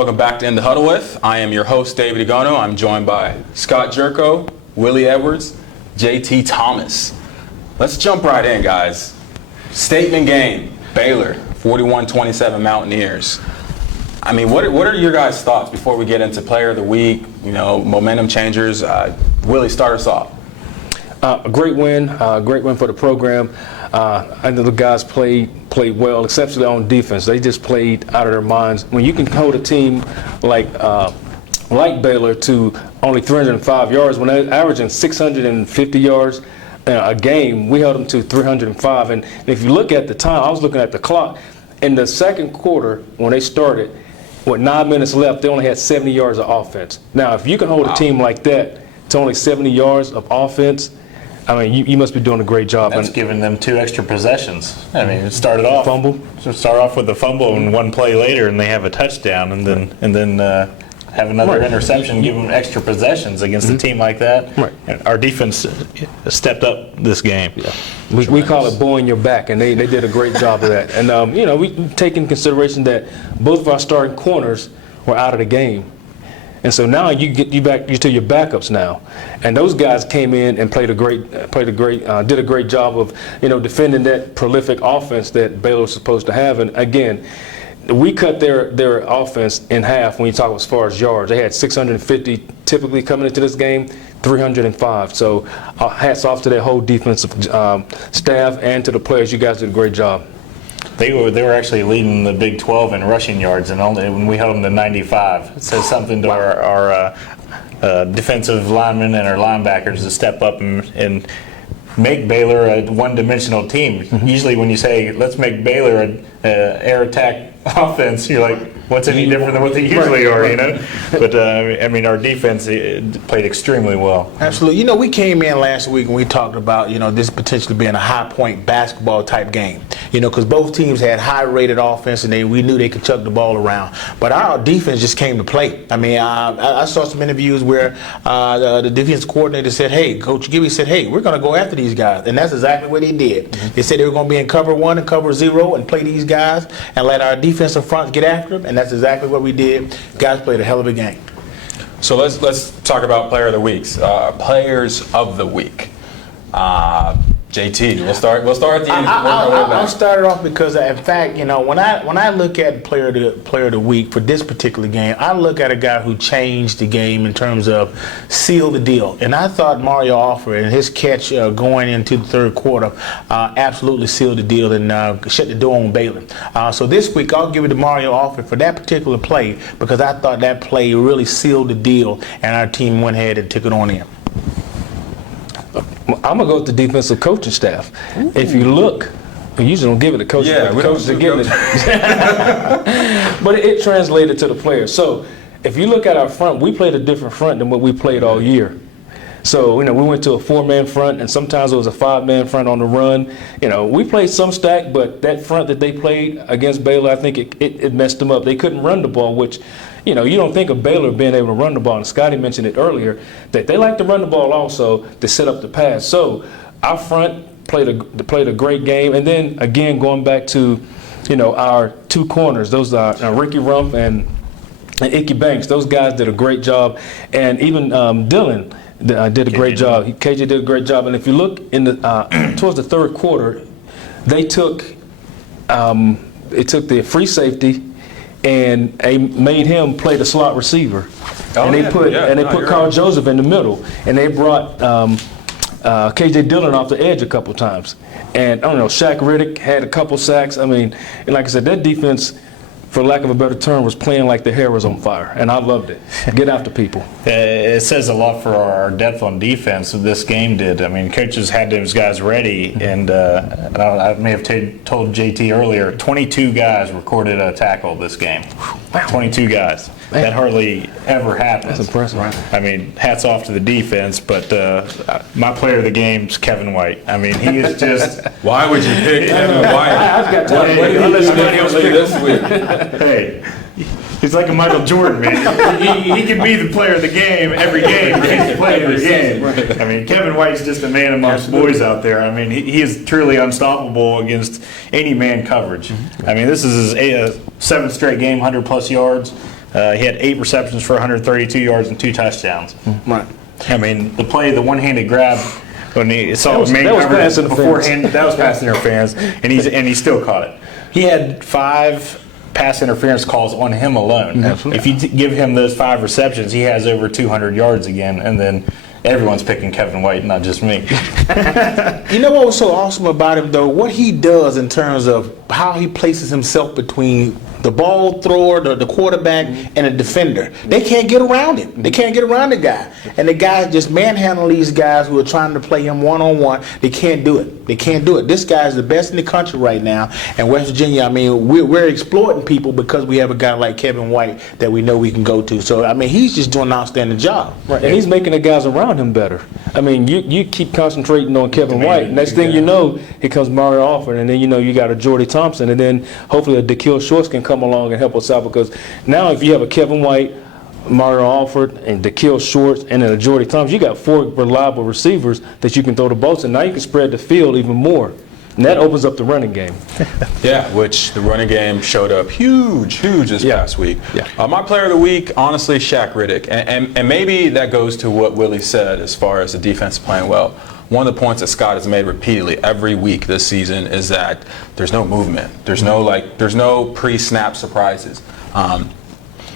Welcome back to In the Huddle With. I am your host, David Igono. I'm joined by Scott Jerko, Willie Edwards, JT Thomas. Let's jump right in, guys. Statement game, Baylor, 41-27 Mountaineers. I mean, what are your guys' thoughts before we get into Player of the Week, momentum changers? Willie, start us off. A great win for the program. I know the guys played well, especially on defense. They just played out of their minds. When you can hold a team like Baylor to only 305 yards, when they're averaging 650 yards a game, we held them to 305. And if you look at the time, I was looking at the clock. In the second quarter, when they started, with 9 minutes left, they only had 70 yards of offense. Now, if you can hold a team like that to only 70 yards of offense, I mean, you must be doing a great job. That's giving them 2 extra possessions. I mean, it started off with the fumble and one play later, and they have a touchdown, and then have another interception, give them extra possessions against a team like that. Right. And our defense stepped up this game. Yeah. We call it bowing your back, and they did a great job of that. And we take in consideration that both of our starting corners were out of the game. And so now you to your backups now, and those guys came in and did a great job of defending that prolific offense that Baylor was supposed to have. And again, we cut their offense in half when you talk as far as yards. They had 650 typically coming into this game, 305. So hats off to their whole defensive staff and to the players. You guys did a great job. They were actually leading the Big 12 in rushing yards, and only when we held them to 95. It says something to our defensive linemen and our linebackers to step up and make Baylor a one-dimensional team. Usually when you say, let's make Baylor an air attack offense, you're like, what's any different than what they usually are, But, our defense played extremely well. Absolutely. We came in last week and we talked about, this potentially being a high-point basketball type game, because both teams had high-rated offense and we knew they could chuck the ball around. But our defense just came to play. I mean, I saw some interviews where the defense coordinator said, hey, Coach Gibby said, hey, we're going to go after these guys. And that's exactly what they did. They said they were going to be in cover 1 and cover 0 and play these guys and let our defensive front get after them. And that's exactly what we did. Guys played a hell of a game. So let's talk about Player of the Weeks. Players of the Week. JT, we'll start at the end. I'll start it off because, in fact, when I look at player of the week for this particular game, I look at a guy who changed the game in terms of seal the deal. And I thought Mario Alford and his catch going into the third quarter absolutely sealed the deal and shut the door on Baylor. So this week I'll give it to Mario Alford for that particular play because I thought that play really sealed the deal and our team went ahead and took it on in. I'm going to go with the defensive coaching staff. Ooh. If you look, we usually don't give it to coaches, but the coaches are giving it. But it translated to the players. So if you look at our front, we played a different front than what we played all year. So, we went to a 4-man front, and sometimes it was a 5-man front on the run. We played some stack, but that front that they played against Baylor, I think it messed them up. They couldn't run the ball, which you don't think of Baylor being able to run the ball, and Scotty mentioned it earlier, that they like to run the ball also to set up the pass. So our front played a great game. And then, again, going back to, our 2 corners, those are Ricky Rumpf and Icky Banks. Those guys did a great job. And even Dylan did a great job. KJ did a great job. And if you look in towards the third quarter, they took the free safety and they made him play the slot receiver. They put Carl Joseph in the middle, and they brought KJ Dillon off the edge a couple times. And I don't know, Shaq Riddick had a couple sacks. I mean, and like I said, that defense, for lack of a better term, was playing like the hair was on fire, and I loved it. Get after people. It says a lot for our depth on defense. This game did. I mean, coaches had those guys ready, and I may have told JT earlier, 22 guys recorded a tackle this game. Wow. 22 guys. Man. That hardly ever happens. That's impressive. Right? I mean, hats off to the defense, but my player of the game is Kevin White. I mean, he is just. Why would you pick Kevin White? I've got time. Unless somebody else pick this week. Hey, he's like a Michael Jordan, man. He can be the player of the game every game. He's the player of the game. I mean, Kevin White's just a man amongst boys out there. I mean, he is truly unstoppable against any man coverage. I mean, this is his 7th straight game, 100-plus yards. He had 8 receptions for 132 yards and 2 touchdowns. Right. I mean, the one-handed grab when he saw that was pass interference beforehand, that was pass interference, and he still caught it. He had 5 pass interference calls on him alone. If you give him those 5 receptions, he has over 200 yards again, and then everyone's picking Kevin White, not just me. You know what was so awesome about him, though? What he does in terms of how he places himself between the ball thrower, the quarterback, and the defender. They can't get around him. They can't get around the guy. And the guys just manhandle these guys who are trying to play him one-on-one. They can't do it. They can't do it. This guy is the best in the country right now. And West Virginia, I mean, we're exploiting people because we have a guy like Kevin White that we know we can go to. So, I mean, he's just doing an outstanding job. Right. And he's making the guys around him better. I mean, you keep concentrating on Kevin White. Next thing you know, here comes Mario Alford, and then you got a Jordy Thompson, and then hopefully a DeKill Shorts can come along and help us out, because now if you have a Kevin White, Mario Alford, and DeKill Shorts, and then a Jordy Thompson, you got 4 reliable receivers that you can throw the ball to. Now you can spread the field even more. And that opens up the running game. Yeah, which the running game showed up huge this past week. Yeah. My player of the week, honestly, Shaq Riddick. And maybe that goes to what Willie said as far as the defense playing well. One of the points that Scott has made repeatedly every week this season is that there's no movement. There's no pre-snap surprises.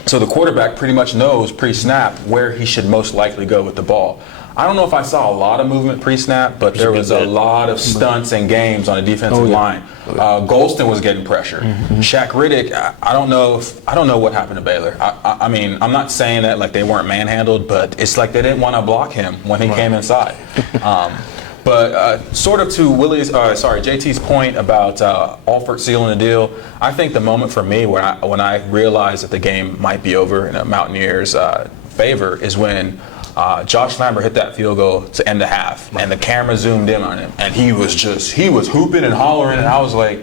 So the quarterback pretty much knows pre-snap where he should most likely go with the ball. I don't know if I saw a lot of movement pre-snap, but there was a lot of stunts and games on the defensive line. Golston was getting pressure. Shaq Riddick, I don't know what happened to Baylor. I mean, I'm not saying that like they weren't manhandled, but it's like they didn't want to block him when he came inside. But sort of to JT's point about Alford sealing the deal, I think the moment for me when I realized that the game might be over in a Mountaineers' favor is when Josh Lambert hit that field goal to end the half, and the camera zoomed in on him, and he was hooping and hollering, and I was like,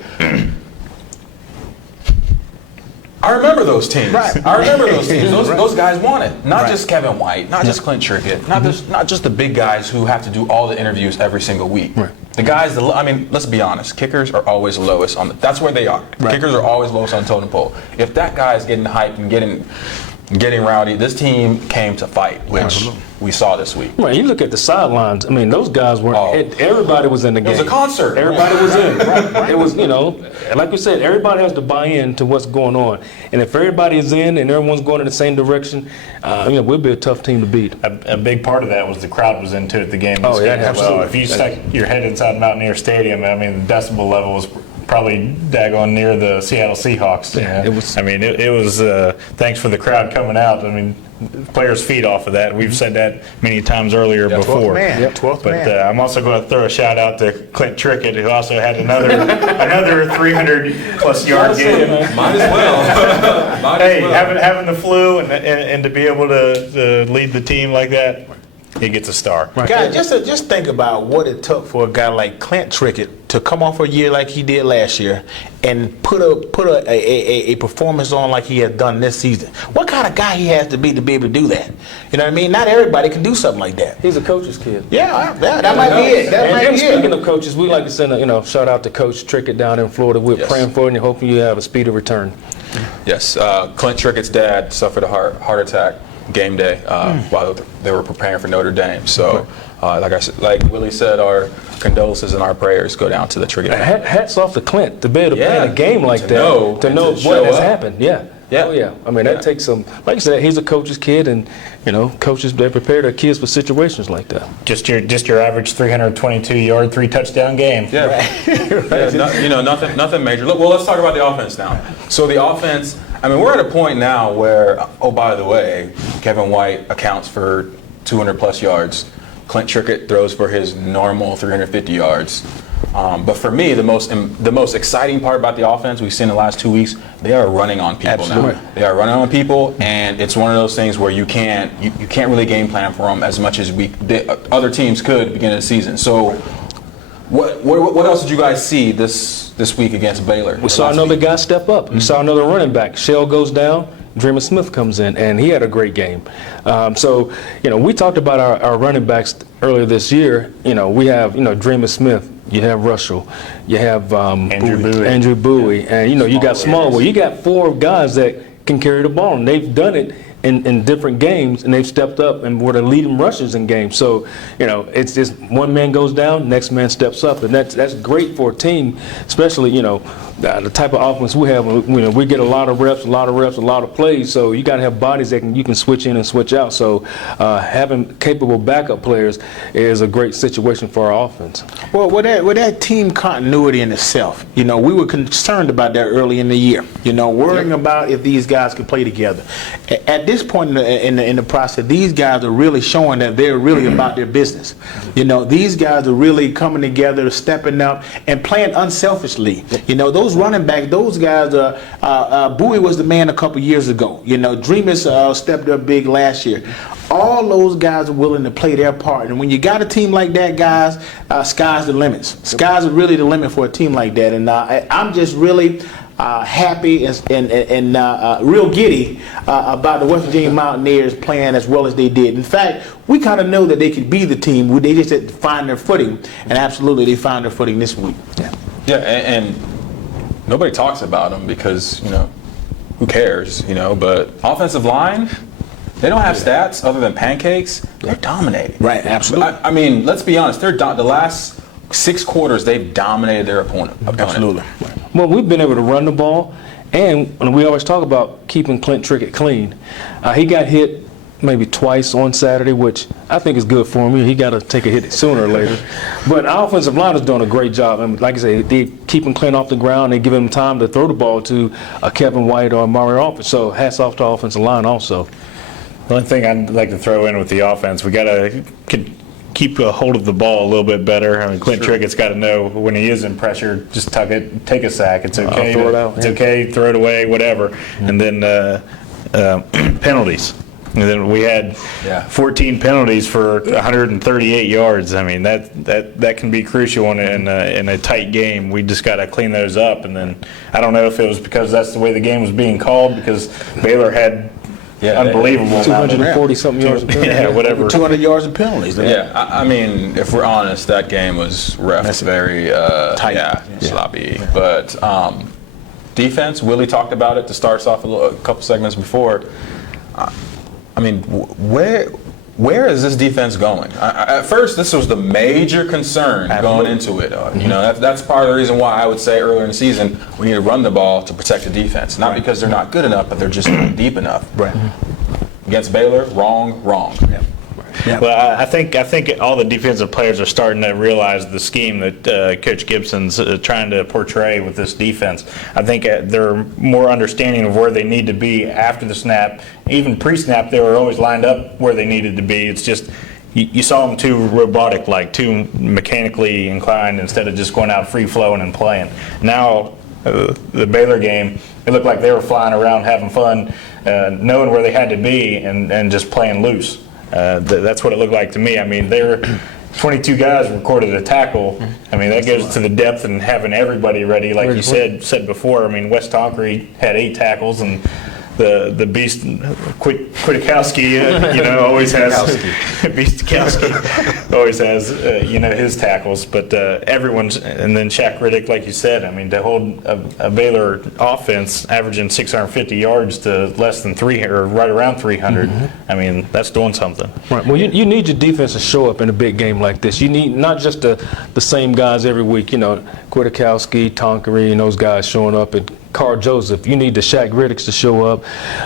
I remember those teams. Right. I remember those teams. Those guys won it. Not just Kevin White, not just Clint Trickett, not just the big guys who have to do all the interviews every single week. Right. The guys, I mean, let's be honest. Kickers are always lowest on that's where they are. Right. Kickers are always lowest on the totem pole. If that guy is getting hyped and getting rowdy, this team came to fight, which we saw this week. Right, you look at the sidelines. I mean, those guys were. Everybody was in the game. It was a concert. Everybody was in. It was, like we said, everybody has to buy in to what's going on. And if everybody is in and everyone's going in the same direction, we'll be a tough team to beat. A big part of that was the crowd was into it. The game. Absolutely. Well, if you stuck your head inside Mountaineer Stadium, I mean, the decibel level was probably daggone near the Seattle Seahawks. Yeah, it was. I mean, it was. Thanks for the crowd coming out. I mean, players feed off of that. We've said that many times earlier before. 12th man. Yep. 12th But man. I'm also going to throw a shout out to Clint Trickett, who also had another 300+ yard game. Might as well. Hey, having the flu and to be able to lead the team like that, he gets a star. Right. Guys, just think about what it took for a guy like Clint Trickett to come off a year like he did last year and put a performance on like he has done this season. What kind of guy he has to be able to do that? You know what I mean? Not everybody can do something like that. He's a coach's kid. Yeah, that might be it. And speaking of coaches, we like to send a shout out to Coach Trickett down in Florida. We're praying for you and hoping you have a speedy return. Yes, Clint Trickett's dad suffered a heart attack game day while they were preparing for Notre Dame. So, like Willie said, our condolences and our prayers go down to the Trickett. Hats off to Clint to be able to play in a game like that, to know what has happened. Yeah. Oh, yeah. I mean, that takes some. Like you said, he's a coach's kid, and coaches, they prepare their kids for situations like that. Just your average 322-yard, 3-touchdown game. Yeah. Right. Yeah, nothing major. Look, well, let's talk about the offense now. So the offense. I mean, we're at a point now where, oh, by the way, Kevin White accounts for 200+ yards. Clint Trickett throws for his normal 350 yards. But for me, the most exciting part about the offense we've seen in the last 2 weeks, they are running on people now. They are running on people, and it's one of those things where you can't really game plan for them as much as other teams could at the beginning of the season. So, what else did you guys see this week against Baylor? We saw another guy step up. We saw another running back. Shell goes down. Dreamer Smith comes in, and he had a great game. So, we talked about our running backs earlier this year. We have, Dreamer Smith. You have Russell. You have Andrew Bowie. And, you got Smallwood. You got 4 guys that can carry the ball, and they've done it in different games, and they've stepped up and were the leading rushers in games. So, it's just one man goes down, next man steps up, and that's great for a team, especially, the type of offense we have. We get a lot of reps, a lot of plays. So you got to have bodies that you can switch in and switch out. So having capable backup players is a great situation for our offense. Well, with that team continuity in itself, we were concerned about that early in the year. Worrying about if these guys could play together. At this point in the process, these guys are really showing that they're really about their business. These guys are really coming together, stepping up, and playing unselfishly. Those running backs, those guys Bowie was the man a couple years ago. Dreamus stepped up big last year. All those guys are willing to play their part. And when you got a team like that, guys, sky's the limits. Sky's are really the limit for a team like that. And I'm just really happy and real giddy about the West Virginia Mountaineers playing as well as they did. In fact, we kind of know that they could be the team. They just had to find their footing, and absolutely they found their footing this week. Yeah, and nobody talks about them because, who cares, but offensive line, they don't have stats other than pancakes. They're dominating. Right, absolutely. I mean, let's be honest. The last 6 quarters, they've dominated their opponent. Absolutely. Well, we've been able to run the ball, and we always talk about keeping Clint Trickett clean. He got hit maybe twice on Saturday, which I think is good for him. He got to take a hit sooner or later. But our offensive line is doing a great job. I mean, like I say, they keep him clean off the ground. They give him time to throw the ball to Kevin White or Mario Alford. So hats off to the offensive line also. The only thing I'd like to throw in with the offense, we got to keep a hold of the ball a little bit better. I mean, Clint Trickett's got to know when he is in pressure, just tuck it, take a sack. It's okay. Throw it out. It's okay. Throw it away, whatever. And then penalties. And then we had 14 penalties for 138 yards. I mean, that can be crucial in a tight game. We just got to clean those up. And then I don't know if it was because that's the way the game was being called, because Baylor had unbelievable 240-something yards. Whatever. 200 yards of penalties. Yeah, I mean, if we're honest, that game was refed very tight, sloppy. But defense, Willie talked about it to start us off a couple segments before. I mean, where is this defense going? At first, this was the major concern going into it. That's part of the reason why I would say earlier in the season we need to run the ball to protect the defense. Not because they're not good enough, but they're just not deep enough. Right. Against Baylor, wrong. Yeah. Yeah. Well, I think all the defensive players are starting to realize the scheme that Coach Gibson's trying to portray with this defense. I think they're more understanding of where they need to be after the snap. Even pre-snap, they were always lined up where they needed to be. It's just you saw them too robotic, too mechanically inclined instead of just going out free-flowing and playing. Now, the Baylor game, it looked like they were flying around having fun, knowing where they had to be and just playing loose. That's what it looked like to me. I mean, 22 guys recorded a tackle. I mean, that goes to the depth and having everybody ready, like you said before. I mean, Wes Tonkery had 8 tackles, and the beast Kwiatkowski, always has Beastkowski always has his tackles. But everyone's, and then Shaq Riddick, like you said. I mean, to hold a Baylor offense averaging 650 yards to less than 300 or right around 300. I mean, that's doing something. Right. Well, you need your defense to show up in a big game like this. You need not just the same guys every week. Kwiatkowski, Tonkery, and those guys showing up at Carl Joseph. You need the Shaq Riddicks to show up,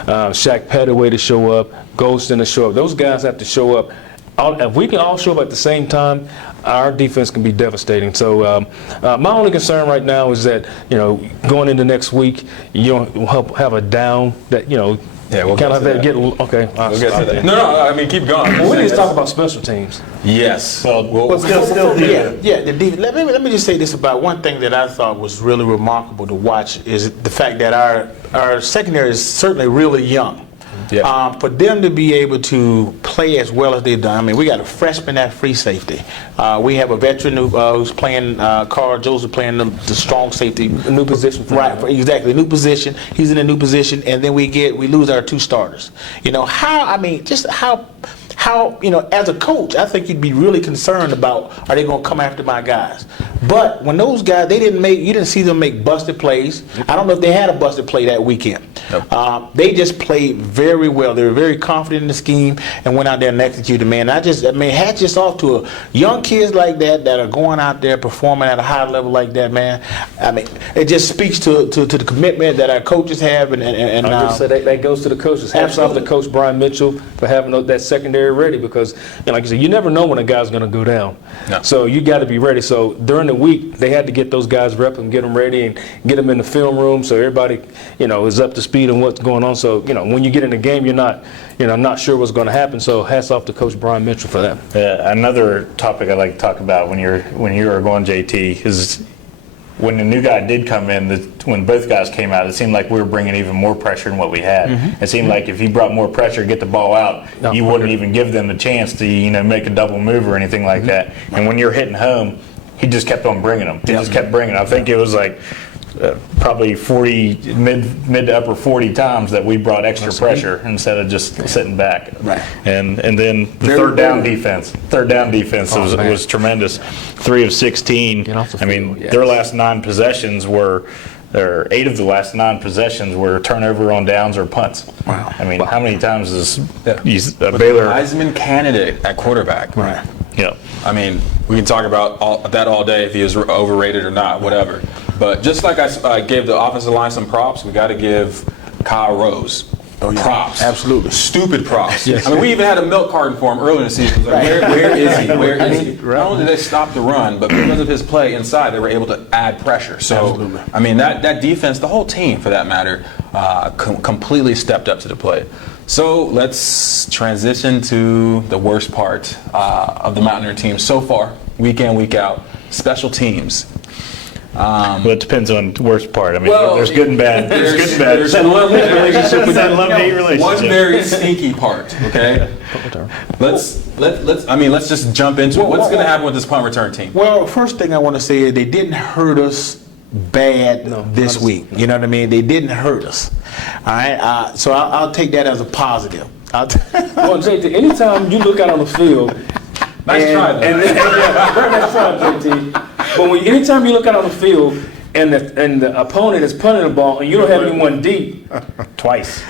Shaq Pettaway to show up, Golston to show up. Those guys have to show up. If we can all show up at the same time, our defense can be devastating. So my only concern right now is that, going into next week, you don't have a down that, we'll kind of get to that. Okay. We'll get to that. No, I mean, keep going. Well, we need to talk about special teams. Yes. Well, still let me just say this about one thing that I thought was really remarkable to watch is the fact that our secondary is certainly really young. Yeah. For them to be able to play as well as they've done, I mean, we got a freshman at free safety. We have a veteran who's playing, Carl Joseph playing the strong safety. A new position. Exactly, new position. He's in a new position, and then we lose our 2 starters. How how, as a coach, I think you'd be really concerned about, are they going to come after my guys? But when those guys, you didn't see them make busted plays. I don't know if they had a busted play that weekend. Nope. They just played very well. They were very confident in the scheme and went out there and executed, man. Hats just off to young kids like that are going out there performing at a high level like that, man. I mean, it just speaks to the commitment that our coaches have. And I just said that goes to the coaches. Hats off to Coach Brian Mitchell for having that secondary ready because, like you said, you never know when a guy's going to go down. No. So you got to be ready. So during the week, they had to get those guys rep and get them ready and get them in the film room so everybody, is up to speed on what's going on. So, when you get in the game, you're not sure what's going to happen. So hats off to Coach Brian Mitchell for that. Another topic I'd like to talk about when you were going, JT, is when the new guy did come in, when both guys came out, it seemed like we were bringing even more pressure than what we had. Mm-hmm. It seemed like if he brought more pressure, get the ball out, you wouldn't even give them the chance to, make a double move or anything like that. And when you're hitting home, he just kept on bringing them. He just kept bringing them. I think it was like probably 40, mid to upper 40 times that we brought extra pressure instead of just sitting back. Right. And then the third down defense was tremendous. 3 of 16. I mean, their last 9 possessions were. 8 of the last 9 possessions were turnover on downs or punts. Wow. I mean, how many times is Baylor Heisman candidate at quarterback? Right. Yeah. I mean, we can talk about that all day if he is overrated or not, whatever. But just like I gave the offensive line some props, we got to give Kyle Rose props. Absolutely. Stupid props. Yes. I mean, we even had a milk carton for him earlier in the season. It was like, where is he? Where is he? Not only did they stop the run, but because of his play inside, they were able to add pressure. So, Absolutely. I mean, that defense, the whole team for that matter, completely stepped up to the plate. So let's transition to the worst part of the Mountaineer team so far, week in, week out, special teams. Well, it depends on the worst part. I mean, there's good and bad. There's good and bad. There's a love-hate relationship with that love-hate relationship. One very sneaky part. Okay. Let's just jump into it. What's going to happen with this punt return team? Well, first thing I want to say is they didn't hurt us bad this week. You know what I mean? They didn't hurt us. All right. So I'll take that as a positive. Well, JT, anytime you look out on the field, Nice try, though. Very nice try, JT. But anytime you look out on the field and the opponent is punting the ball and you don't have anyone deep Twice.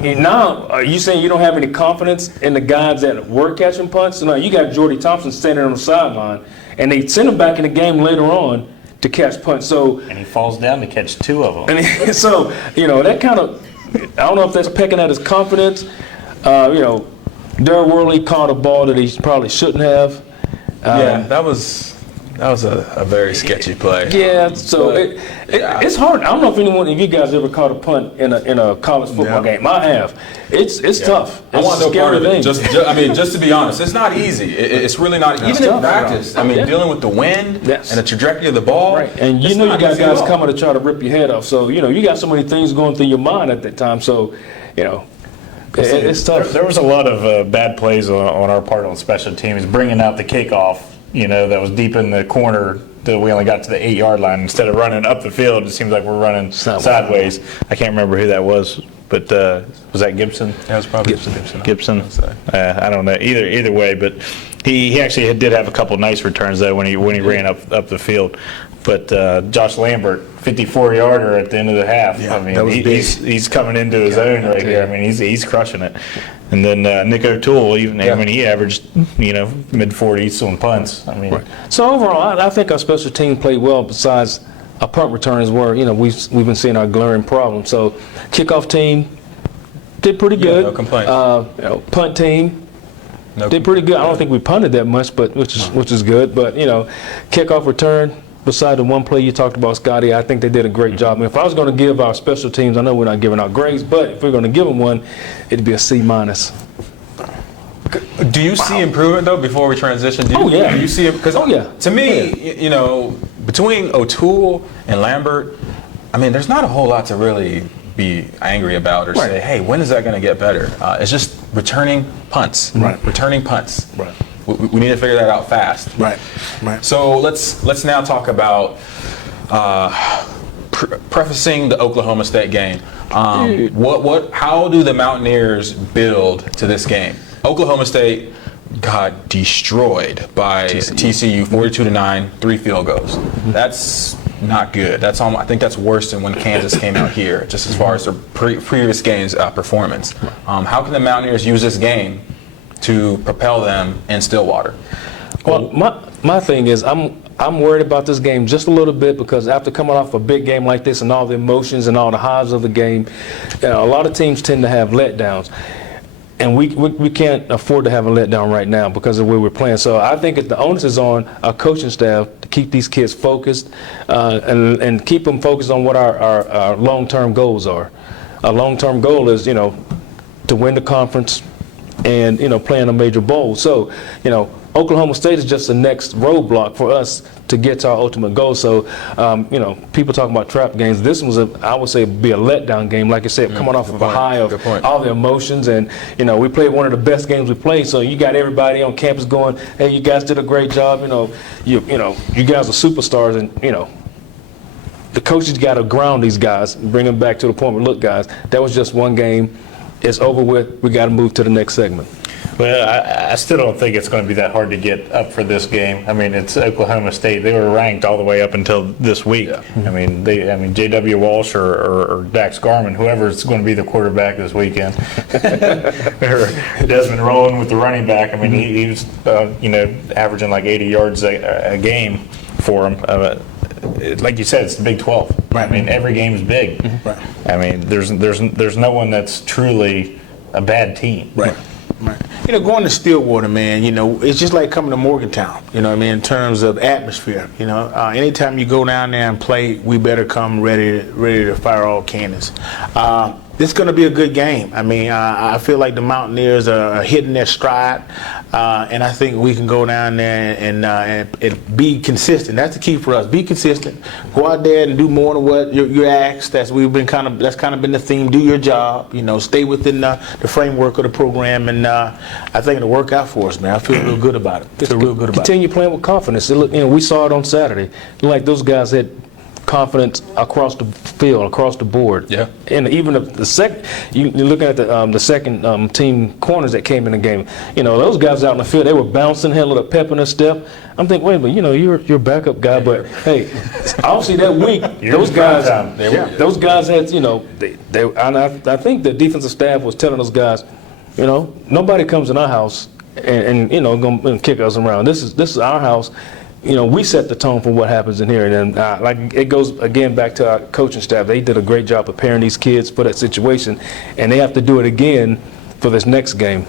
Now, are you saying you don't have any confidence in the guys that were catching punts? No, you got Jordy Thompson standing on the sideline, and they send him back in the game later on to catch punts. And he falls down to catch 2 of them. And so, that kind of, I don't know if that's pecking at his confidence. Darryl Worley caught a ball that he probably shouldn't have. That was a very sketchy play. Yeah, so it's hard. I don't know if you guys ever caught a punt in a college football game. I have. It's tough. I want It's no part of it. thing. Just to be honest, it's not easy. It's really not easy. Even in tough. practice, dealing with the wind and the trajectory of the ball. Right, and you got guys coming to try to rip your head off. So you got so many things going through your mind at that time. So it's tough. There was a lot of bad plays on our part on special teams, bringing out the kickoff. That was deep in the corner that we only got to the 8-yard line. Instead of running up the field, it seems like we're running sideways. I can't remember who that was, but was that Gibson? That was probably Gibson. I don't know. Either way, but he actually did have a couple nice returns though when he ran up the field. But Josh Lambert, 54-yarder at the end of the half. Yeah, I mean, he's coming into his own right here. I mean, he's crushing it. And then Nick O'Toole, he averaged mid-40s on punts. I mean, Right. So overall, I think our special team played well. Besides our punt returns, where we've been seeing our glaring problems. So kickoff team did pretty good. No complaints. Punt team did pretty good. I don't think we punted that much, but which is good. But kickoff return. Beside the one play you talked about, Scotty, I think they did a great job. If I was going to give our special teams, I know we're not giving out grades, but if we're going to give them one, it'd be a C-. Do you see improvement though before we transition? Do you see it? Because to me, between O'Toole and Lambert, there's not a whole lot to really be angry about or say, hey, when is that going to get better? It's just returning punts. Right. Returning punts. Right. We need to figure that out fast. Right. So let's now talk about prefacing the Oklahoma State game. How do the Mountaineers build to this game? Oklahoma State got destroyed by TCU 42-9, 3 field goals. That's not good. I think that's worse than when Kansas came out here, just as far as their previous games performance. How can the Mountaineers use this game to propel them in Stillwater? Well, my thing is I'm worried about this game just a little bit because after coming off a big game like this and all the emotions and all the highs of the game, a lot of teams tend to have letdowns. And we can't afford to have a letdown right now because of where we're playing. So I think the onus is on our coaching staff to keep these kids focused and keep them focused on what our long-term goals are. Our long-term goal is, to win the conference and, play in a major bowl. So, Oklahoma State is just the next roadblock for us to get to our ultimate goal. So, people talking about trap games. This was, I would say, be a letdown game. Like I said, coming off of a high of all the emotions. And, we played one of the best games we played. So you got everybody on campus going, hey, you guys did a great job. You guys are superstars. And, the coaches got to ground these guys, bring them back to the point where, look, guys, that was just one game. It's over with. We got to move to the next segment. Well, I still don't think it's going to be that hard to get up for this game. I mean, it's Oklahoma State. They were ranked all the way up until this week. Yeah. I mean, J.W. Walsh or Dax Garman, whoever's going to be the quarterback this weekend, or Desmond Rowan with the running back. I mean, he was averaging like 80 yards a game for him. Like you said, it's the Big 12. Right. I mean, every game is big. Right. I mean, there's no one that's truly a bad team. Right. Right. Going to Stillwater, man, it's just like coming to Morgantown, in terms of atmosphere. Anytime you go down there and play, we better come ready to fire all cannons. This is going to be a good game. I mean, I feel like the Mountaineers are hitting their stride, and I think we can go down there and be consistent. That's the key for us. Be consistent. Go out there and do more than what you're asked. That's kind of been the theme. Do your job. Stay within the framework of the program, and I think it'll work out for us, man. I feel real good about it. Continue playing with confidence. We saw it on Saturday. Like those guys had confidence across the field, across the board. Yeah. And even the second, you're looking at the second team corners that came in the game. Those guys out in the field, they were bouncing, had a little pep in their step. I'm thinking, wait a minute, you're a backup guy, but hey, obviously that week, those guys had, I think the defensive staff was telling those guys, nobody comes in our house and gonna kick us around. This is our house. We set the tone for what happens in here, and then it goes again back to our coaching staff. They did a great job preparing these kids for that situation, and they have to do it again for this next game.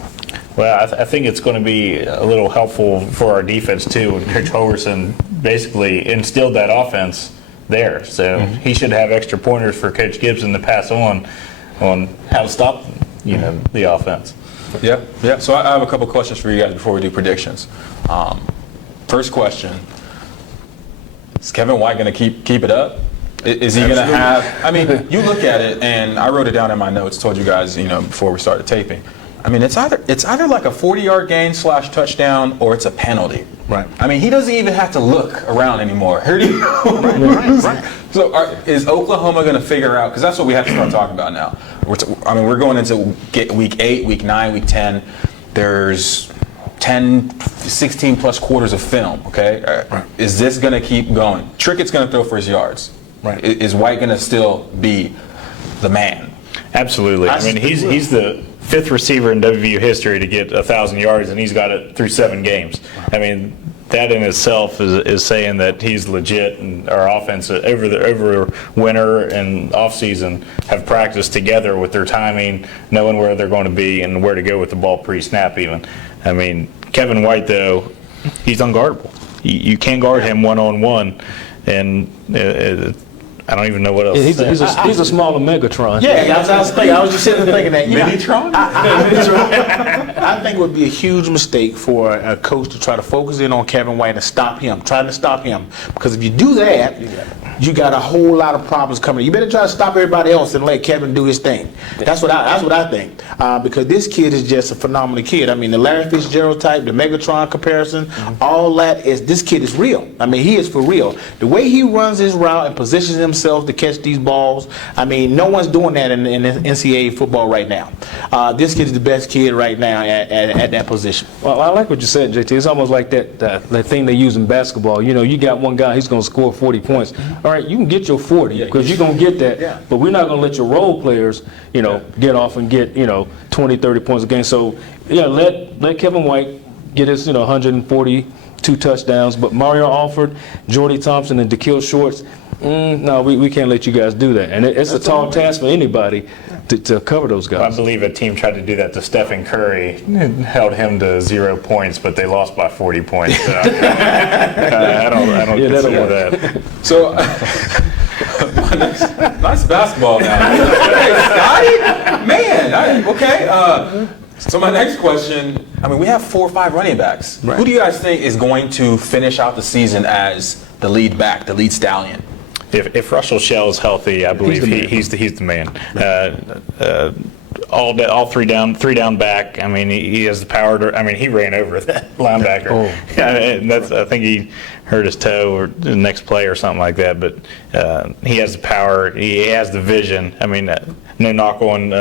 Well, I think it's going to be a little helpful for our defense too. When Coach Holgerson basically instilled that offense there, so he should have extra pointers for Coach Gibson to pass on how to stop the offense. Yeah. So I have a couple questions for you guys before we do predictions. First question, is Kevin White going to keep it up? Is he going to have – I mean, you look at it, and I wrote it down in my notes, told you guys, before we started taping. I mean, it's either like a 40-yard gain / touchdown or it's a penalty. Right. I mean, he doesn't even have to look around anymore. Right. So is Oklahoma going to figure out – because that's what we have to start talking about now. We're going into week 8, week 9, week 10. There's 10, 16 plus quarters of film, okay? Right. Is this going to keep going? Trickett's going to throw for his yards. Right. Is White going to still be the man? Absolutely. I mean, he's the 5th receiver in WVU history to get 1,000 yards, and he's got it through 7 games. I mean, that in itself is saying that he's legit, and our offense over winter and offseason have practiced together with their timing, knowing where they're going to be and where to go with the ball pre-snap even. I mean, Kevin White, though, he's unguardable. You can't guard him one-on-one, and I don't even know what else. He's a smaller Megatron. Yeah, I was just sitting there thinking that. Minitron? I think it would be a huge mistake for a coach to try to focus in on Kevin White and trying to stop him. Because if you do that, you got a whole lot of problems coming. You better try to stop everybody else and let Kevin do his thing. That's what I think. Because this kid is just a phenomenal kid. I mean, the Larry Fitzgerald type, the Megatron comparison, all that this kid is real. I mean, he is for real. The way he runs his route and positions himself to catch these balls, I mean, no one's doing that in NCAA football right now. This kid is the best kid right now at that position. Well, I like what you said, JT. It's almost like that thing they use in basketball. You know, you got one guy, he's going to score 40 points. All right, you can get your 40 because you're going to get that. Yeah. But we're not going to let your role players, get off and get, 20, 30 points a game. So, let Kevin White get his, 142 touchdowns. But Mario Alford, Jordy Thompson, and Da'Kel Shorts, no, we can't let you guys do that. And it's a tall task for anybody to cover those guys. I believe a team tried to do that to Stephen Curry, held him to 0 points, but they lost by 40 points. So I don't consider that. So, nice basketball now. Hey, Scotty? Man, okay. So my next question, I mean, we have 4 or 5 running backs. Right. Who do you guys think is going to finish out the season as the lead back, the lead stallion? If Russell Shell is healthy, I believe he's the man. All three down back. I mean, he has the power to. I mean, he ran over that linebacker. And I think he hurt his toe or the next play or something like that. But he has the power. He has the vision. I mean, no knock on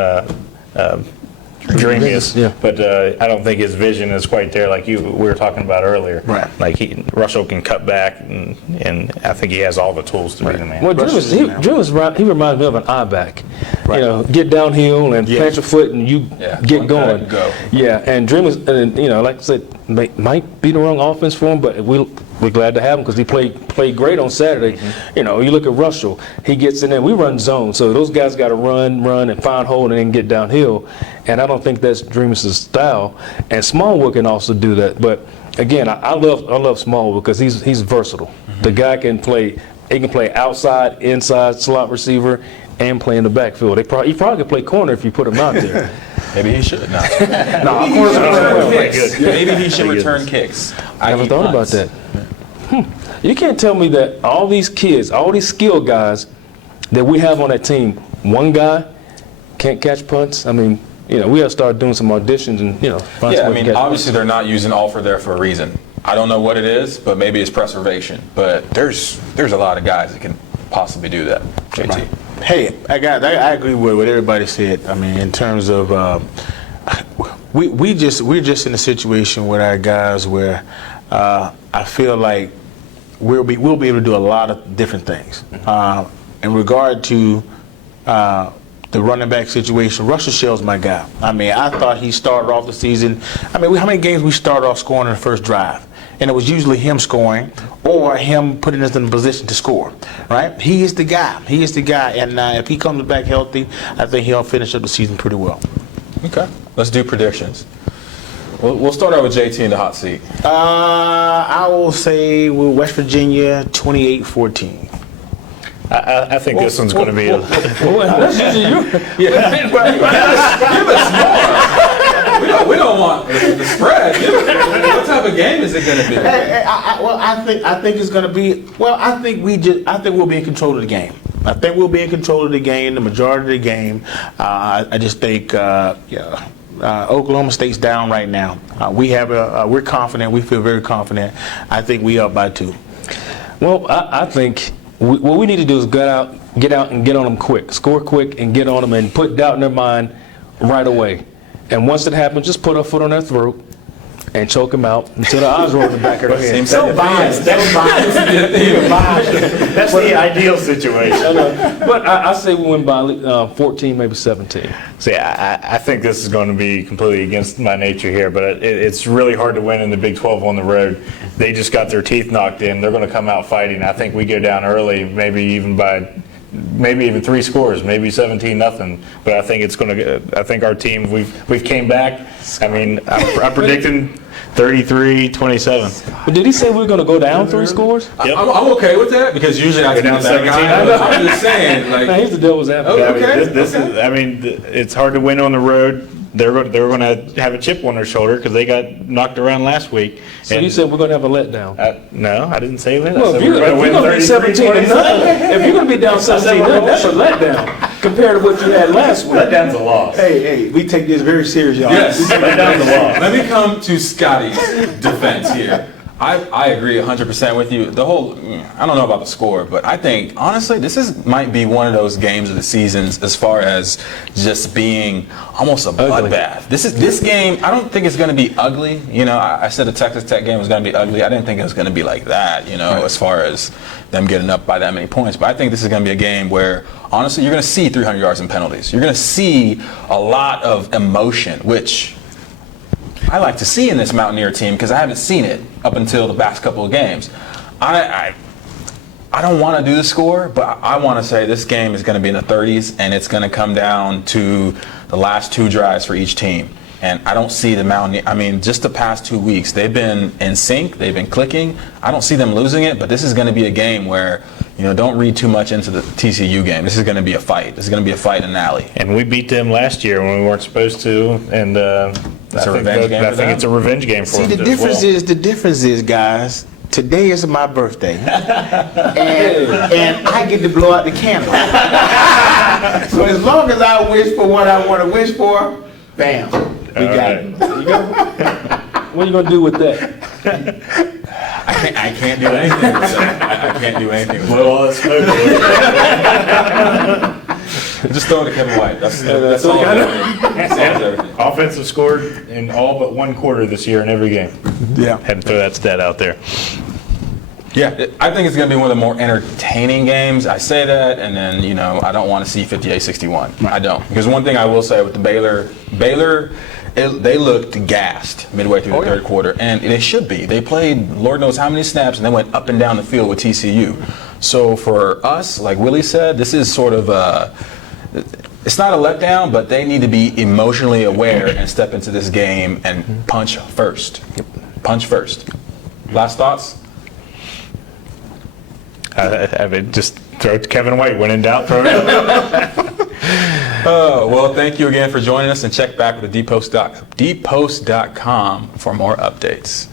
Dreamius, but I don't think his vision is quite there like we were talking about earlier. Right. Like Russell can cut back, and I think he has all the tools to be the man. Well, Dreamius, he reminds me of an I-back. Right. Get downhill and plant your foot and you get going. Go. Yeah, and Dreamius, like I said, might be the wrong offense for him, but we're glad to have him because he played great on Saturday. You look at Russell, he gets in there. We run zone, so those guys got to run and find hole and then get downhill. And I don't think that's Dreamius' style. And Smallwood can also do that. But again, I love Smallwood because he's versatile. The guy can play. He can play outside, inside, slot receiver, and play in the backfield. He probably could play corner if you put him out there. Maybe he should. Maybe he should return kicks. I never thought about that. You can't tell me that all these kids, all these skilled guys that we have on that team, one guy can't catch punts. I mean, we got to start doing some auditions and find I mean, obviously punts. they're not using Alford there for a reason. I don't know what it is, but maybe it's preservation. But there's a lot of guys that can possibly do that. JT. Right. Hey, I agree with what everybody said. I mean, in terms of we're just in a situation with our guys where I feel like we'll be able to do a lot of different things. In regard to the running back situation, Russell Shell's my guy. I mean, I thought he started off the season. I mean, how many games we started off scoring in the first drive? And it was usually him scoring or him putting us in a position to score, right? He is the guy. And if he comes back healthy, I think he'll finish up the season pretty well. Okay. Let's do predictions. We'll start out with JT in the hot seat. I will say West Virginia 28-14. I think this one's going to be. That's usually you. Give us more. We don't want the spread. What type of game is it going to be? I think it's going to be. Well, I think we'll be in control of the game. I think we'll be in control of the game, the majority of the game. I just think, Oklahoma State's down right now. We're confident. We feel very confident. I think we up by 2. Well, I think what we need to do is get out and get on them quick. Score quick and get on them and put doubt in their mind right away. And once it happens, just put a foot on their throat and choke them out until the eyes roll in the back of their head. So biased. That's the ideal situation. But I say we win by 14, maybe 17. See, I think this is going to be completely against my nature here, but it's really hard to win in the Big 12 on the road. They just got their teeth knocked in. They're going to come out fighting. I think we go down early, maybe even 3 scores, maybe 17-0. But I think it's going to. I think our team we've came back. I mean, I'm predicting 33-27. But did he say we're going to go down 3 scores? Yep. I'm okay with that because usually I down that guy. I'm just saying, like, He's the devil's advocate. Okay. This is. I mean, it's hard to win on the road. they're going to have a chip on their shoulder because they got knocked around last week. So you said we're going to have a letdown. No, I didn't say that. Well, if you're going to be 17 to nothing, if you're going to be down 17 to nothing, that's a letdown compared to what you had last week. Letdown's a loss. Hey, we take this very serious, y'all. Yes. Letdown's a loss. Let me come to Scotty's defense here. I agree 100% with you. I don't know about the score, but I think, honestly, might be one of those games of the seasons as far as just being almost a bloodbath. This game, I don't think it's going to be ugly. You know, I said the Texas Tech game was going to be ugly. I didn't think it was going to be like that, you know, as far as them getting up by that many points. But I think this is going to be a game where, honestly, you're going to see 300 yards in penalties. You're going to see a lot of emotion, which I like to see in this Mountaineer team because I haven't seen it up until the past couple of games. I don't want to do the score, but I want to say this game is going to be in the 30s, and it's going to come down to the last 2 drives for each team. And I don't see the Mountaineer. I mean, just the past 2 weeks, they've been in sync. They've been clicking. I don't see them losing it, but this is going to be a game where, you know, don't read too much into the TCU game. This is going to be a fight. This is going to be a fight in an alley. And we beat them last year when we weren't supposed to, and It's a revenge game I for think them. it's a revenge game for See, them. the difference is, guys, today is my birthday. and I get to blow out the candle. So as long as I wish for what I want to wish for, bam, we got it. There you go. What are you going to do with that? I can't do anything with that. I can't do anything with Blow all that smoke. that. Just throw it to Kevin White. That's all I'm doing. That's everything. Offensive scored in all but one quarter this year in every game. Yeah. Had to throw that stat out there. Yeah, I think it's going to be one of the more entertaining games. I say that, and then, you know, I don't want to see 58-61. I don't. Because one thing I will say with the Baylor, they looked gassed midway through the third quarter, and they should be. They played Lord knows how many snaps, and they went up and down the field with TCU. So for us, like Willie said, this is sort of it's not a letdown, but they need to be emotionally aware and step into this game and punch first. Punch first. Last thoughts? I mean, just throw it to Kevin White. When in doubt, throw it. Well, thank you again for joining us, and check back with the dpost.com for more updates.